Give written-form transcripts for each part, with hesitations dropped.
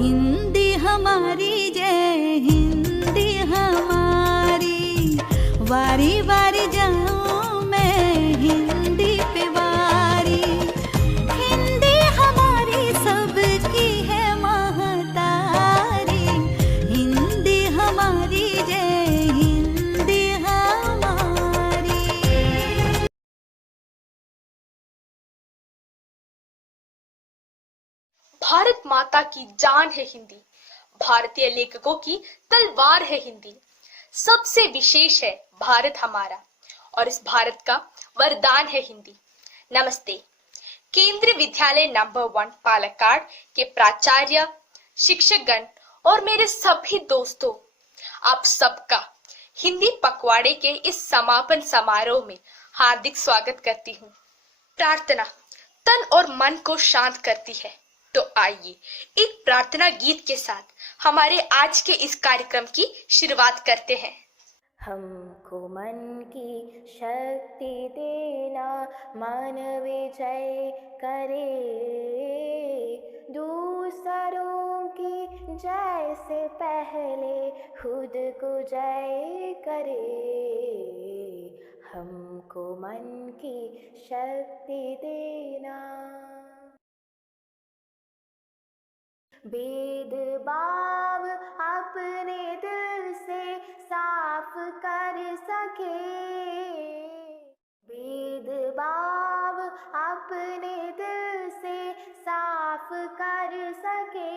हिंदी हमारी जय हिंदी हमारी, वारी वारी जाऊं मैं हिंदी पे वारी। हिंदी हमारी सबकी है महतारी, हिंदी हमारी जय हिंदी हमारी। भारत माता की जान है हिंदी, भारतीय लेखकों की तलवार है हिंदी। सबसे विशेष है भारत हमारा और इस भारत का वरदान है हिंदी। नमस्ते। केंद्रीय विद्यालय नंबर 1 पालक्काड के प्राचार्य, शिक्षकगण और मेरे सभी दोस्तों, आप सबका हिंदी पखवाड़े के इस समापन समारोह में हार्दिक स्वागत करती हूँ। प्रार्थना तन और मन को शांत करती है, तो आइए एक प्रार्थना गीत के साथ हमारे आज के इस कार्यक्रम की शुरुआत करते हैं। हमको मन की शक्ति देना, मान विजय करे, दूसरों की जय से पहले खुद को जय करे। हमको मन की शक्ति देना। भेदभाव अपने दिल से साफ कर सके, भेदभाव अपने दिल से साफ कर सके,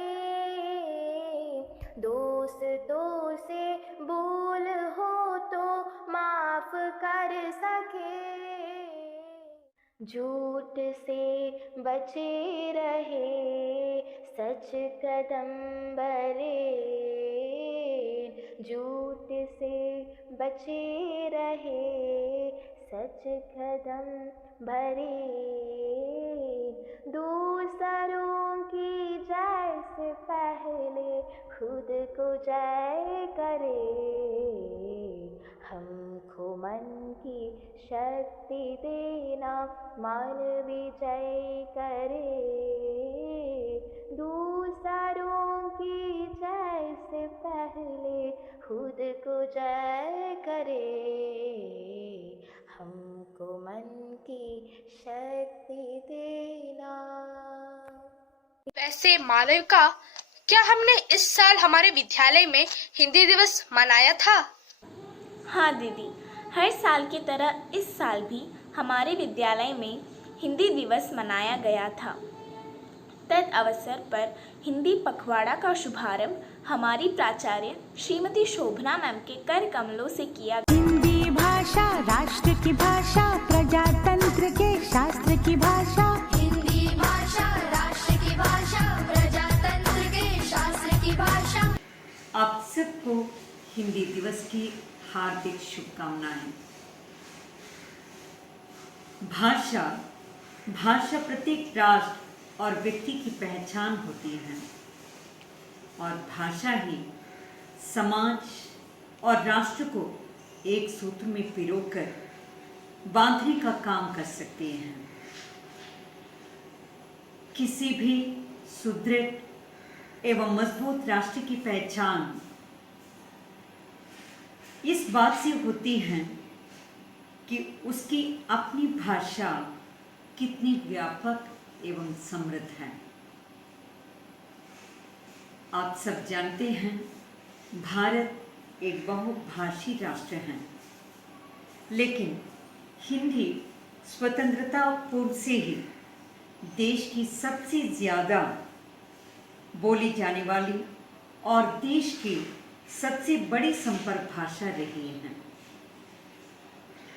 दोस्तों से भूल हो तो माफ कर सके, झूठ से बचे रहे सच कदम भरे, झूठ से बचे रहे सच कदम भरे, दूसरों की जय से पहले खुद को जय करे। हमको मन की शक्ति देना, मान विजय करे, दूसरों की जय से पहले खुद को जय करे। हमको मन की शक्ति देना। वैसे मालविका, क्या हमने इस साल हमारे विद्यालय में हिंदी दिवस मनाया था? हाँ दीदी, हर साल की तरह इस साल भी हमारे विद्यालय में हिंदी दिवस मनाया गया था। तद अवसर पर हिंदी पखवाड़ा का शुभारंभ हमारी प्राचार्य श्रीमती शोभना मैम के कर कमलों से किया गया। हिंदी भाषा राष्ट्र की भाषा, प्रजातंत्र के शास्त्र की भाषा, हिंदी भाषा राष्ट्र की भाषा, प्रजातंत्र के शास्त्र की भाषा। आप सबको हिंदी दिवस की हार्दिक शुभकामनाएं। भाषा प्रत्येक राष्ट्र और व्यक्ति की पहचान होती है और भाषा ही समाज और राष्ट्र को एक सूत्र में पिरोकर बांधने का काम कर सकती हैं। किसी भी सुदृढ़ एवं मजबूत राष्ट्र की पहचान इस बात से होती है कि उसकी अपनी भाषा कितनी व्यापक एवं समृद्ध है। आप सब जानते हैं, भारत एक बहुभाषी राष्ट्र है, लेकिन हिंदी स्वतंत्रता पूर्व से ही देश की सबसे ज़्यादा बोली जाने वाली और देश की सबसे बड़ी संपर्क भाषा रही है।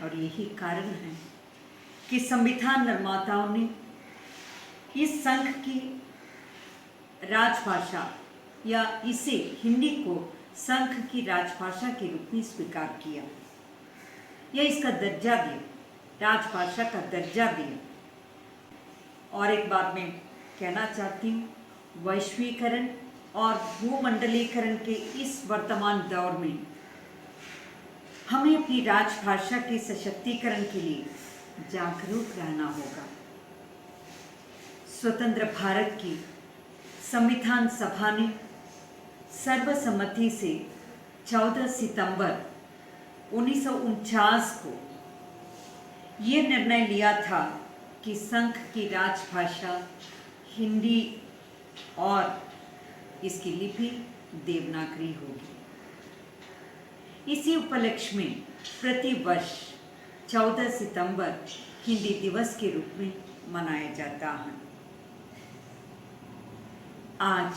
और यही कारण है कि संविधान निर्माताओं ने इस संघ की राजभाषा या इसे हिंदी को संघ की राजभाषा के रूप में स्वीकार किया या इसका दर्जा दिया, राजभाषा का दर्जा दिया। और एक बात मैं कहना चाहती हूँ, वैश्वीकरण और भूमंडलीकरण के इस वर्तमान दौर में हमें अपनी राजभाषा के सशक्तिकरण के लिए जागरूक रहना होगा। स्वतंत्र भारत की संविधान सभा ने सर्वसम्मति से 14 सितंबर 1949 को ये निर्णय लिया था कि संघ की राजभाषा हिंदी और इसकी लिपि देवनागरी होगी। इसी उपलक्ष्य में प्रति वर्ष 14 सितंबर हिंदी दिवस के रूप में मनाया जाता है। आज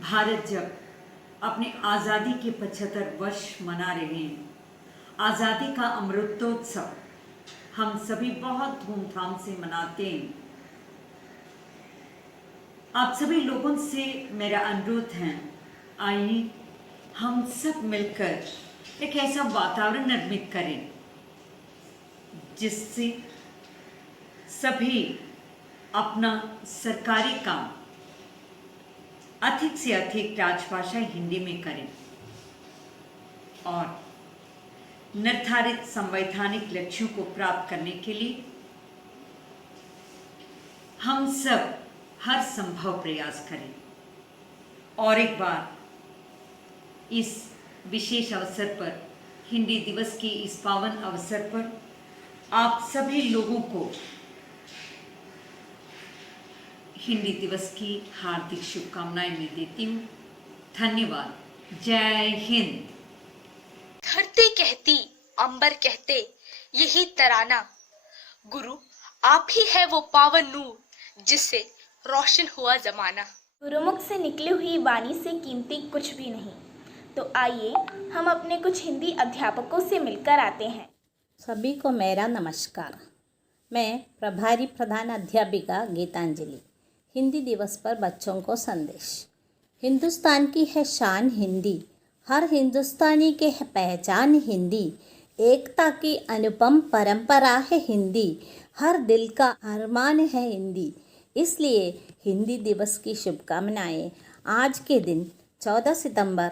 भारत जब अपने आज़ादी के 75 वर्ष मना रहे हैं, आज़ादी का अमृतोत्सव हम सभी बहुत धूमधाम से मनाते हैं। आप सभी लोगों से मेरा अनुरोध है, आइए हम सब मिलकर एक ऐसा वातावरण निर्मित करें जिससे सभी अपना सरकारी काम अधिक से अधिक राजभाषा हिंदी में करें और निर्धारित संवैधानिक लक्ष्यों को प्राप्त करने के लिए हम सब हर संभव प्रयास करें। और एक बार इस विशेष अवसर पर, हिंदी दिवस के इस पावन अवसर पर आप सभी लोगों को हिंदी दिवस की हार्दिक शुभकामनाएं मैं देती हूँ। धन्यवाद। जय हिंद। धरती कहती, अंबर कहते, यही तराना, गुरु आप ही है वो पावन नूर जिससे रोशन हुआ जमाना। गुरुमुख से निकली हुई वाणी से कीमती कुछ भी नहीं। तो आइए हम अपने कुछ हिंदी अध्यापकों से मिलकर आते हैं। सभी को मेरा नमस्कार। मैं प्रभारी प्रधान अध्यापिका गीतांजलि। हिंदी दिवस पर बच्चों को संदेश। हिंदुस्तान की है शान हिंदी, हर हिंदुस्तानी के है पहचान हिंदी। एकता की अनुपम परंपरा है हिंदी, हर दिल का अरमान है हिंदी। इसलिए हिंदी दिवस की शुभकामनाएं। आज के दिन 14 सितंबर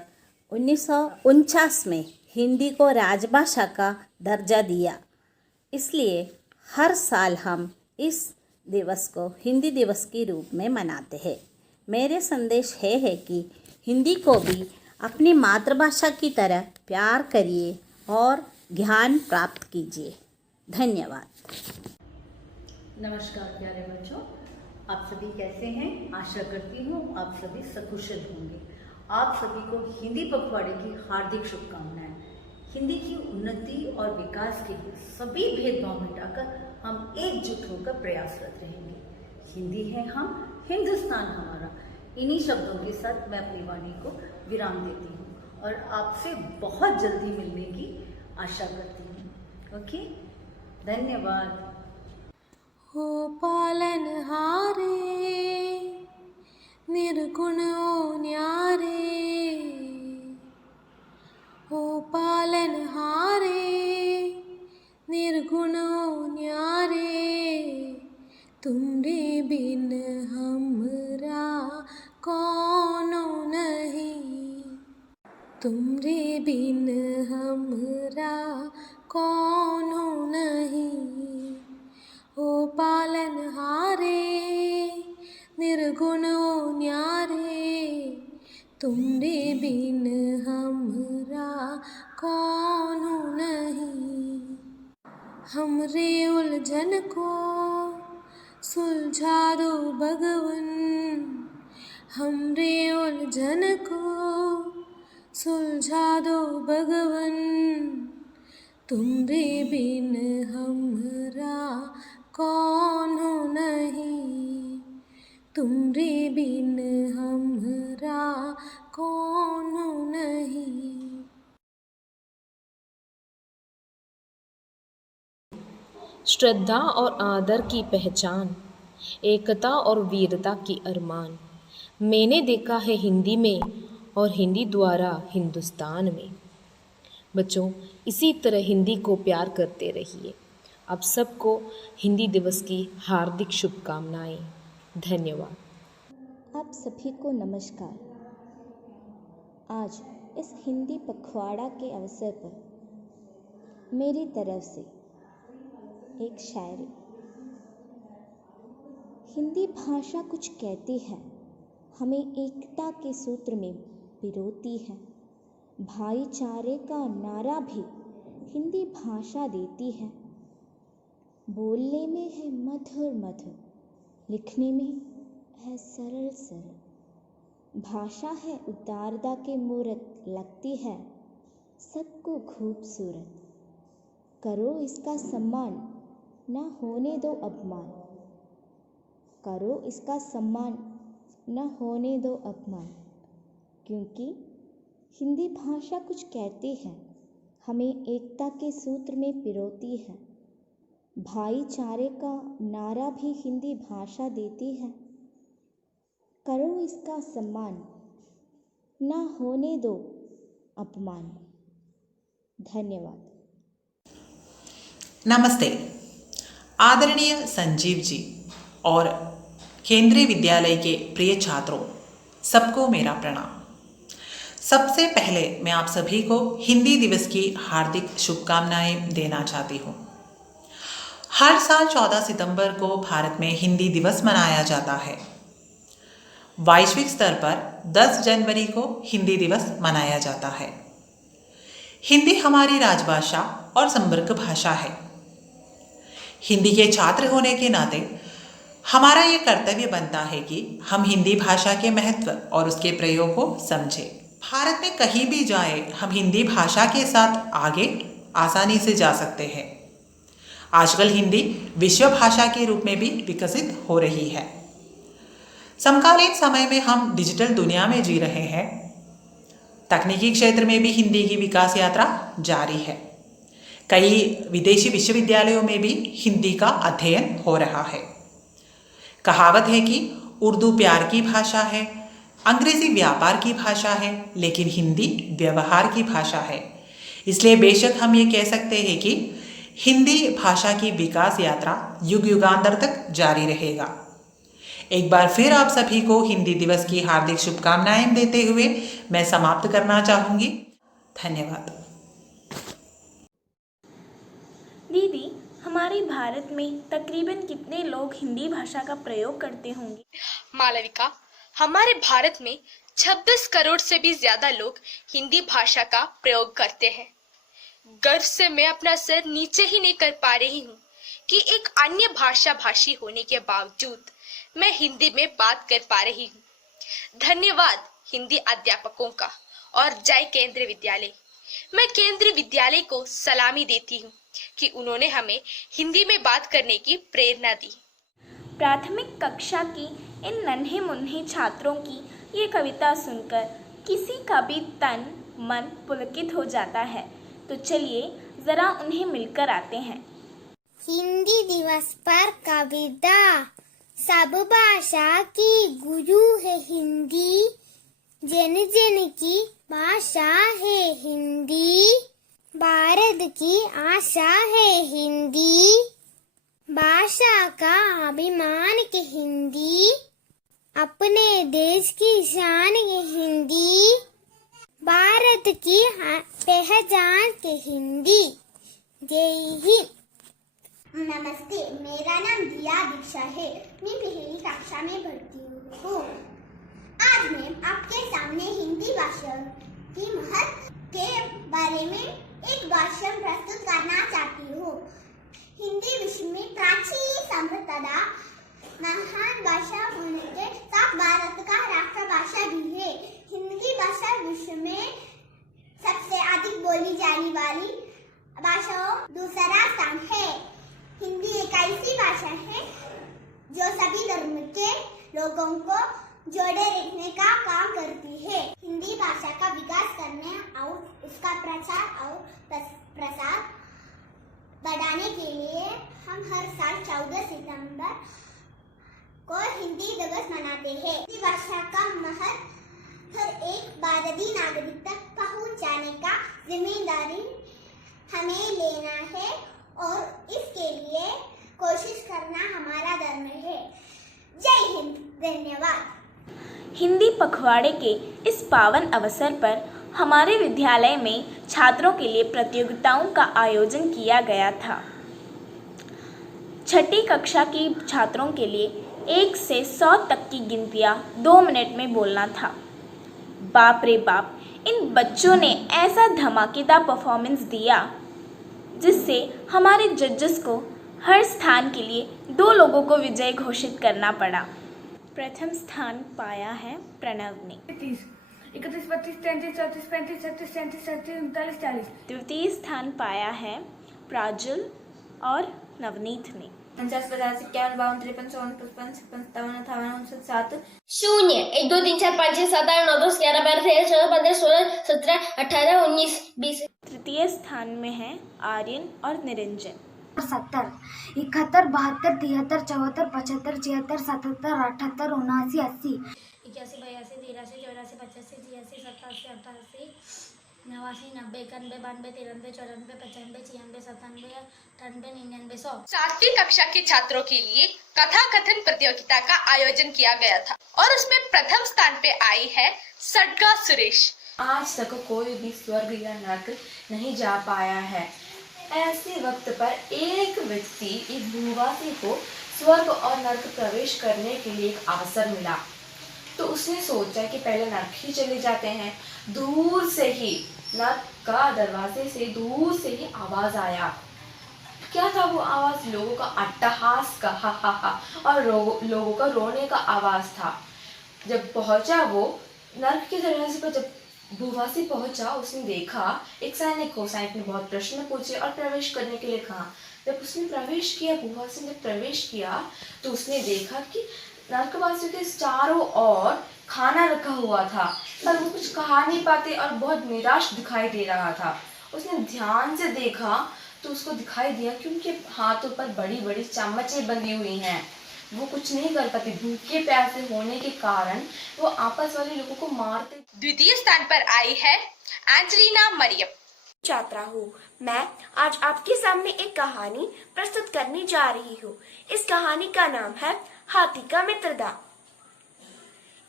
1949 में हिंदी को राजभाषा का दर्जा दिया। इसलिए हर साल हम इस दिवस को हिंदी दिवस के रूप में मनाते हैं। मेरे संदेश है कि हिंदी को भी अपनी मातृभाषा की तरह प्यार करिए और ज्ञान प्राप्त कीजिए। धन्यवाद। नमस्कार प्यारे बच्चों, आप सभी कैसे हैं? आशा करती हूँ आप सभी सकुशल होंगे। आप सभी को हिंदी पखवाड़े की हार्दिक शुभकामनाएं। हिंदी की उन्नति और विकास के लिए सभी भेदभाव मिटाकर हम एकजुट होकर प्रयासरत रहेंगे। हिंदी है हम, हिंदुस्तान हमारा। इन्हीं शब्दों के साथ मैं अपनी वाणी को विराम देती हूँ और आपसे बहुत जल्दी मिलने की आशा करती हूँ। ओके, धन्यवाद। हो पालनहारे निर्गुण ओ न्यारे, हो पालनहारे निर्गुण ओ न्यारे। तुमरे बिन हमरा कौनो नहीं, तुमरे बिन हमरा कौनो नहीं। हो पालनहारे निर्गुण ओ न्यारे, तुमरे बिन हमरा कौनो नहीं। हमरे उलझन को सुलझा दो भगवन, हमरे उलझन को सुलझा दो भगवन। तुमरे बिन हमरा कौनो नहीं, तुमरे बिन हमरा कौनो नहीं। श्रद्धा और आदर की पहचान, एकता और वीरता की अरमान, मैंने देखा है हिंदी में और हिंदी द्वारा हिंदुस्तान में। बच्चों, इसी तरह हिंदी को प्यार करते रहिए। आप सबको हिंदी दिवस की हार्दिक शुभकामनाएं। धन्यवाद। आप सभी को नमस्कार। आज इस हिंदी पखवाड़ा के अवसर पर मेरी तरफ से एक शायरी। हिंदी भाषा कुछ कहती है, हमें एकता के सूत्र में पिरोती है। भाईचारे का नारा भी हिंदी भाषा देती है। बोलने में है मधुर मधुर, लिखने में है सरल सरल। भाषा है उदारता के मूरत, लगती है सबको खूबसूरत। करो इसका सम्मान, न होने दो अपमान। करो इसका सम्मान, न होने दो अपमान। क्योंकि हिंदी भाषा कुछ कहती है, हमें एकता के सूत्र में पिरोती है। भाईचारे का नारा भी हिंदी भाषा देती है। करो इसका सम्मान, न होने दो अपमान। धन्यवाद। नमस्ते। आदरणीय संजीव जी और केंद्रीय विद्यालय के प्रिय छात्रों, सबको मेरा प्रणाम। सबसे पहले मैं आप सभी को हिंदी दिवस की हार्दिक शुभकामनाएं देना चाहती हूँ। हर साल 14 सितंबर को भारत में हिंदी दिवस मनाया जाता है। वैश्विक स्तर पर 10 जनवरी को हिंदी दिवस मनाया जाता है। हिंदी हमारी राजभाषा और समृद्ध भाषा है। हिंदी के छात्र होने के नाते हमारा ये कर्तव्य बनता है कि हम हिंदी भाषा के महत्व और उसके प्रयोग को समझें। भारत में कहीं भी जाए, हम हिंदी भाषा के साथ आगे आसानी से जा सकते हैं। आजकल हिंदी विश्व भाषा के रूप में भी विकसित हो रही है। समकालीन समय में हम डिजिटल दुनिया में जी रहे हैं। तकनीकी क्षेत्र में भी हिंदी की विकास यात्रा जारी है। कई विदेशी विश्वविद्यालयों में भी हिंदी का अध्ययन हो रहा है। कहावत है कि उर्दू प्यार की भाषा है, अंग्रेजी व्यापार की भाषा है, लेकिन हिंदी व्यवहार की भाषा है। इसलिए बेशक हम ये कह सकते हैं कि हिंदी भाषा की विकास यात्रा युग युगांतर तक जारी रहेगा। एक बार फिर आप सभी को हिंदी दिवस की हार्दिक शुभकामनाएं देते हुए मैं समाप्त करना चाहूँगी। धन्यवाद। दीदी, हमारे भारत में तकरीबन कितने लोग हिंदी भाषा का प्रयोग करते होंगे? मालविका, हमारे भारत में 26 करोड़ से भी ज्यादा लोग हिंदी भाषा का प्रयोग करते हैं। गर्व से मैं अपना सर नीचे ही नहीं कर पा रही हूँ कि एक अन्य भाषा भाषी होने के बावजूद मैं हिंदी में बात कर पा रही हूँ। धन्यवाद हिंदी अध्यापकों का और जय केंद्रीय विद्यालय। मैं केंद्रीय विद्यालय को सलामी देती हूँ कि उन्होंने हमें हिंदी में बात करने की प्रेरणा दी। प्राथमिक कक्षा की इन नन्हे मुन्ने छात्रों की ये कविता सुनकर किसी का भी तन मन पुलकित हो जाता है। तो चलिए जरा उन्हें मिलकर आते हैं। हिंदी दिवस पर कविता। सब भाषा की गुरु है हिंदी, जन जन की भाषा है हिंदी। भारत की आशा है हिंदी, भाषा का अभिमान के हिंदी। अपने देश की शान के हिंदी, भारत की पहचान के हिंदी। जय हिंद। नमस्ते, मेरा नाम दिया दीक्षा है। मैं पहली कक्षा में पढ़ती हूँ। आज मैं आपके सामने हिंदी भाषा की महत्व के बारे में एक भाषण प्रस्तुत करना चाहती हूँ। हिंदी विश्व में प्राचीन संप्रदाय महान भाषा होने के साथ भारत का राष्ट्रभाषा भी है। हिंदी भाषा विश्व में सबसे अधिक बोली जाने वाली भाषाओं दूसरा स्थान है। हिंदी एक ऐसी भाषा है जो सभी धर्म के लोगों को जोड़े रखने का काम करती है। हिंदी भाषा का विकास करने और उसका प्रचार और प्रसार बढ़ाने के लिए हम हर साल 14 सितंबर को हिंदी दिवस मनाते हैं। हिंदी भाषा का महत्व हर एक भारतीय नागरिक तक पहुंच जाने का जिम्मेदारी हमें लेना है और इसके लिए कोशिश करना हमारा धर्म है। जय हिंद। धन्यवाद। हिंदी पखवाड़े के इस पावन अवसर पर हमारे विद्यालय में छात्रों के लिए प्रतियोगिताओं का आयोजन किया गया था। छठी कक्षा की छात्रों के लिए 1 से 100 तक की गिनतियाँ 2 मिनट में बोलना था। बाप रे बाप, इन बच्चों ने ऐसा धमाकेदार परफॉर्मेंस दिया जिससे हमारे जजेस को हर स्थान के लिए 2 लोगों को विजय घोषित करना पड़ा। प्रथम स्थान पाया है प्रणव ने। 31, 32, 33, 34, 35, 36, 37, 38, 39, 40। द्वितीय स्थान पाया है प्राजल और नवनीत ने। 49, 50, 51, 52, 53, 54, 55, 57, 58, 59, 0, 1, 2, 3, 4, 5, 6, 7, 8, 9, 10, 11, 12, 13, 14, 15, 16, 17, 18, 19, 20। तृतीय स्थान में है आर्यन और निरंजन। 70, 71, 72, 73, 74, 75, 76, 77, 78, 79, 80। 81, 82, 83, 84, 85, 86, 87, 88, 89, 90, 91, 92, 93, 94, 95, 96, 97, 98, 99, 100। 7वीं कक्षा के छात्रों के लिए कथा कथन प्रतियोगिता का आयोजन किया गया था और उसमें प्रथम स्थान पे आई है सडका सुरेश। आज तक कोई भी स्वर्ग या नरक नहीं जा पाया है। ऐसे वक्त पर एक व्यक्ति, एक भूवासी को स्वर्ग और नरक प्रवेश करने के लिए एक अवसर मिला, तो उसने सोचा कि पहले नरक ही चले जाते हैं। दूर से ही नरक का दरवाजे से दूर से ही आवाज आया। क्या था वो आवाज? लोगों का अट्टहास का, हा हा हा, और लोगों का रोने का आवाज था। जब पहुंचा वो नरक के दरवाजे पर, जब भूवासी पहुंचा, उसने देखा एक सैनिक को। सैनिक ने बहुत प्रश्न पूछे और प्रवेश करने के लिए कहा। जब उसने प्रवेश किया, भूवासी ने प्रवेश किया, तो उसने देखा कि नरकवासियों के चारों ओर खाना रखा हुआ था, पर वो कुछ खा नहीं पाते और बहुत निराश दिखाई दे रहा था। उसने ध्यान से देखा तो उसको दिखाई दिया कि उनके हाथों पर बड़ी बड़ी चम्मचें बंधी हुई हैं। वो कुछ नहीं कर पाते, भूखे प्यासे होने के कारण वो आपस वाले लोगों को मारते। द्वितीय स्थान पर आई है एंजेलिना मरियम। छात्रा हूँ मैं। आज आपके सामने एक कहानी प्रस्तुत करने जा रही हूँ। इस कहानी का नाम है हाथी का मित्रता।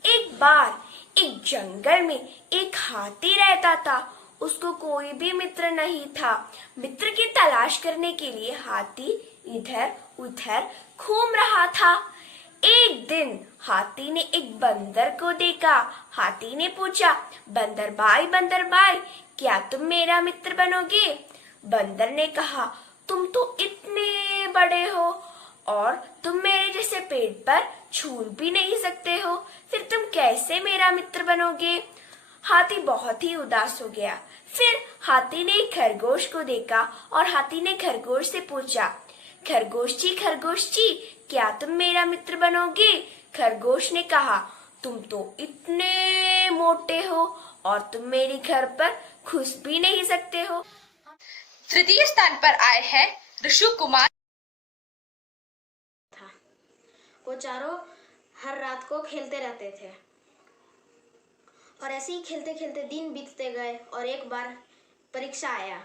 एक बार एक जंगल में एक हाथी रहता था। उसको कोई भी मित्र नहीं था। मित्र की तलाश करने के लिए हाथी इधर उधर घूम रहा था। एक दिन हाथी ने एक बंदर को देखा। हाथी ने पूछा, बंदर भाई क्या तुम मेरा मित्र बनोगे? बंदर ने कहा, तुम तो इतने बड़े हो और तुम मेरे जैसे पेड़ पर झूल भी नहीं सकते हो, फिर तुम कैसे मेरा मित्र बनोगे? हाथी बहुत ही उदास हो गया। फिर हाथी ने एक खरगोश को देखा और हाथी ने खरगोश से पूछा, खरगोश जी क्या तुम मेरा मित्र बनोगे? खरगोश ने कहा, तुम तो इतने मोटे हो और तुम मेरे घर पर घुस भी नहीं सकते हो। तृतीय स्थान पर आए हैं ऋषु कुमार। वो चारों हर रात को खेलते रहते थे और ऐसे ही खेलते खेलते दिन बीतते गए और एक बार परीक्षा आया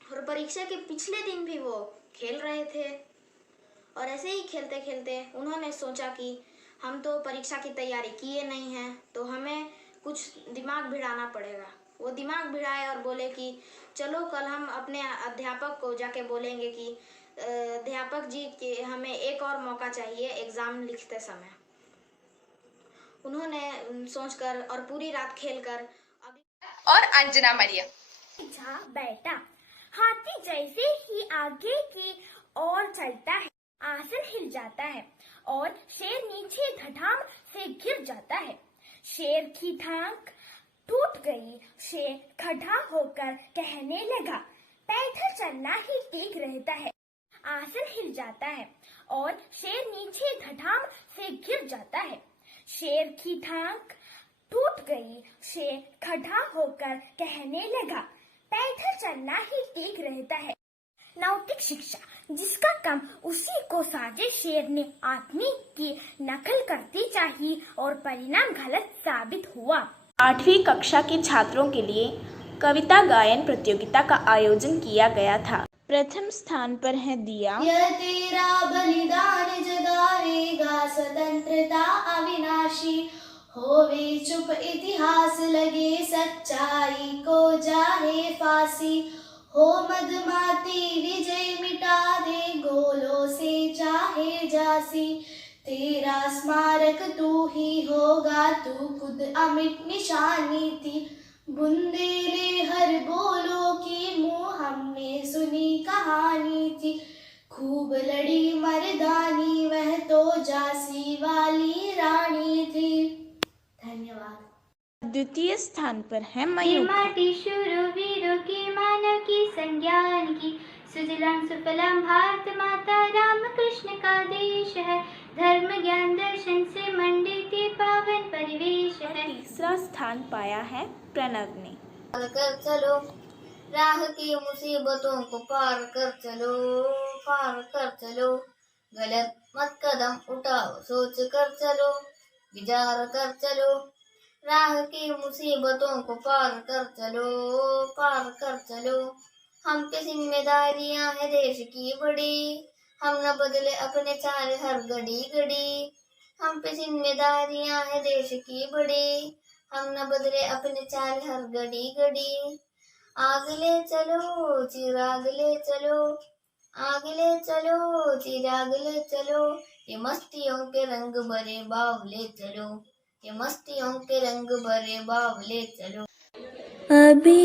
और परीक्षा के पिछले दिन भी वो खेल रहे थे और ऐसे ही खेलते खेलते उन्होंने सोचा कि हम तो परीक्षा की तैयारी किए नहीं हैं, तो हमें कुछ दिमाग भिड़ाना पड़ेगा। वो दिमाग भिड़ाए और बोले कि चलो कल हम अपने अध्यापक को जाके बोलेंगे कि अध्यापक जी कि हमें एक और मौका चाहिए एग्ज़ाम लिखते समय। उन्होंने सोचकर और पूरी रात खेलकर और अंजना मरियम। जा बेटा, हाथी जैसे ही आगे की ओर चलता है, आसन हिल जाता है और शेर नीचे धड़ाम से गिर जाता है। शेर की टांग टूट गई। शेर खड़ा होकर कहने लगा, पैदल चलना ही ठीक रहता है। आसन हिल जाता है और शेर नीचे धड़ाम से गिर जाता है। शेर की टांग टूट गई। शेर खड़ा होकर कहने लगा, पैदल चलना ही ठीक रहता है। नैतिक शिक्षा, जिसका काम उसी को साजे शेर ने आदमी की नकल करती चाहिए और परिणाम गलत साबित हुआ। 8वीं कक्षा के छात्रों के लिए कविता गायन प्रतियोगिता का आयोजन किया गया था। प्रथम स्थान पर है दिया। यह तेरा बलिदान जगावेगा स्वतंत्रता अविनाशी, होवे चुप इतिहास लगे सच्चाई को जाए फांसी, हो मदमाती विजय मिटा दे गोलों से चाहे जासी, तेरा स्मारक तू ही होगा, तू खुद अमिट निशानी थी। बुंदेले हर बोलो की मुँह हमने सुनी कहानी थी। खूब लड़ी मर्दानी वह तो झांसी वाली रानी थी। धन्यवाद। द्वितीय स्थान पर है ये मयूर। माटी शूरवीरों की, मानव की, संज्ञान की। सुजलाम सुफलाम भारत माता, राम कृष्ण का देश है। धर्म ज्ञान दर्शन से मंडित ये पावन परिवेश है। तीसरा स्थान पाया है प्रणव ने। कर चलो राह की मुसीबतों को, पार कर चलो, पार कर चलो। गलत मत कदम उठाओ, सोच कर चलो, विचार कर चलो। राह की मुसीबतों को पार कर चलो, पार कर चलो। हम पे जिम्मेदारियां हैं देश की बड़ी, हम न बदले अपने चाल हर घड़ी घड़ी। हम पे जिम्मेदारियां हैं देश की बड़ी, हम न बदले अपने चाल हर घड़ी घड़ी। आग ले चलो चिराग ले चलो, आग ले चलो चिराग ले चलो। ये मस्तियों के रंग भरे बावले चलो, ये मस्तियों के रंग भरे बावले चलो। अभी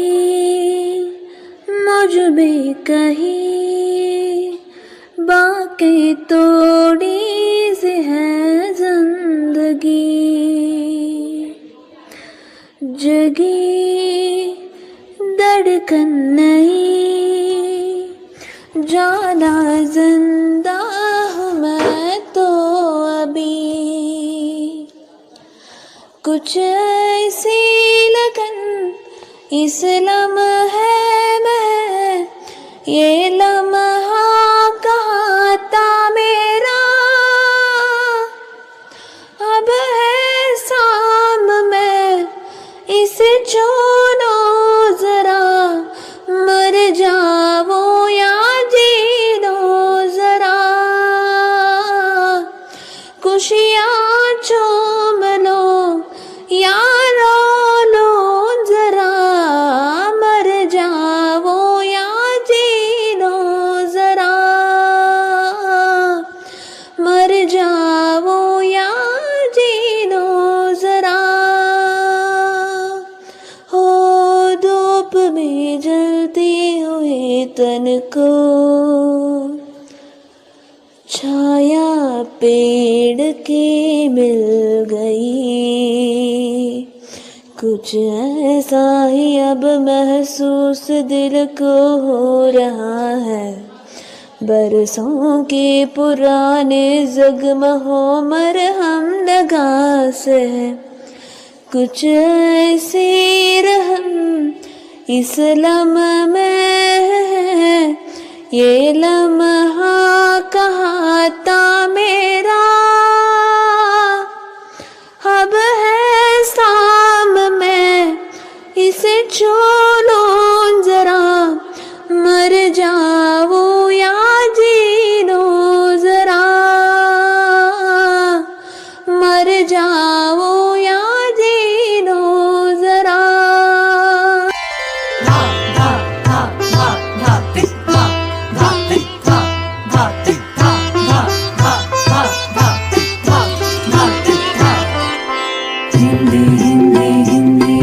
मुझ में कहीं बाकी थोड़ी सी है जिंदगी, जगी धड़कन नहीं, जाना जिंदा हूँ मैं तो अभी। कुछ ऐसी लगन इस लम्हे में, ये लम्हा कहाँ था मेरा, अब है शाम में इसे छोड़ो जरा, मर जाओ या जी लो जरा। खुशियाँ चूम लो या रो लो जरा, मर जाओ या जी लो जरा, मर जाओ या जी लो जरा। हो धूप में जलते हुए तन को छाया पेड़ की मिल गई, कुछ ऐसा ही अब महसूस दिल को हो रहा है। बरसों के पुराने जख्मों मरहम लगा से है, कुछ ऐसी रहम इस लम्हे में, ये लम्हा कहाँ था मेरा, अब है शाम में इसे छोड़ो जरा, मर जाओ या जी लो जरा, मर जाओ या जी लो जरा। हिंदी हिंदी हिंदी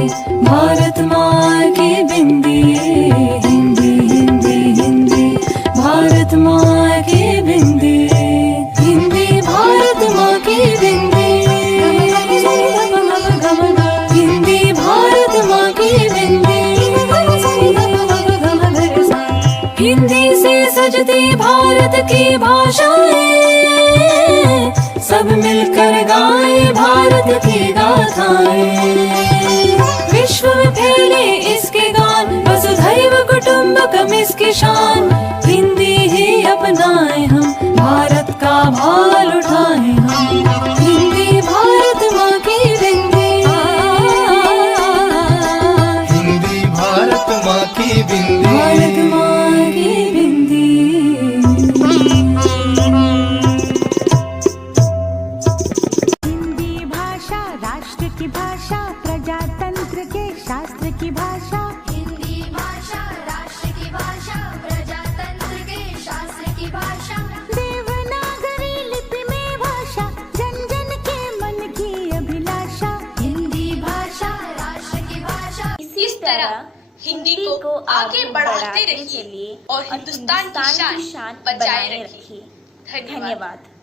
भारत माँ की बिंदी, हिंदी हिंदी हिंदी भारत माँ की बिंदी, हिंदी भारत माँ की बिंदी, हिंदी भारत माँ की बिंदी। हिंदी से सजती भारत की भाषाएं, सब मिलकर गाए भारत की गाथाएं। विश्व में फैले इसके गान, वसुधैव कुटुंबकम इसकी शान। हिंदी ही अपनाए हम, भारत का भाल उठाए हम। हिंदी भारत माँ की बिंदी, हिंदी भारत माँ की बिंदी, भारत माँ की बिंदी। हिंदी भाषा राष्ट्र की भाषा, प्रजातंत्र के शास्त्र की भाषा। हिंदी भाषा राष्ट्र की भाषा, प्रजातंत्र के शास्त्र की भाषा। देवनागरी लिपि में भाषा, इस तरह हिंदी को आगे बढ़ाते रहिए और हिंदुस्तान की शान बचाए रखिए। धन्यवाद।